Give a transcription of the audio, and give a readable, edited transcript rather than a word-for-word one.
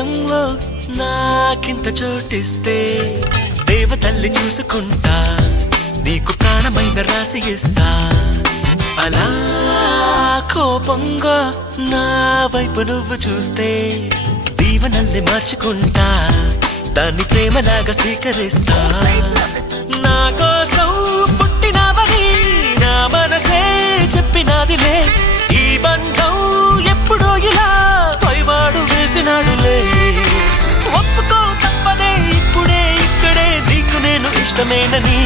హృదయంలో నాకింత చోటిస్తే దేవతల్లి చూసుకుంటా నీకు ప్రాణమైన రాసి ఇస్తా అలా కోపంగా నా వైపు నువ్వు చూస్తే దీవనల్ని మార్చుకుంటా దాన్ని ప్రేమలాగా స్వీకరిస్తా నా కోసం పుట్టినవని నా మనసే చెప్పినాదిలే ఈ బంధం ఎప్పుడో ఇలా పైవాడు వేసినాడులే ఒప్పుకో తప్పదే ఇప్పుడే ఇక్కడే నీకు నేను ఇష్టమేనని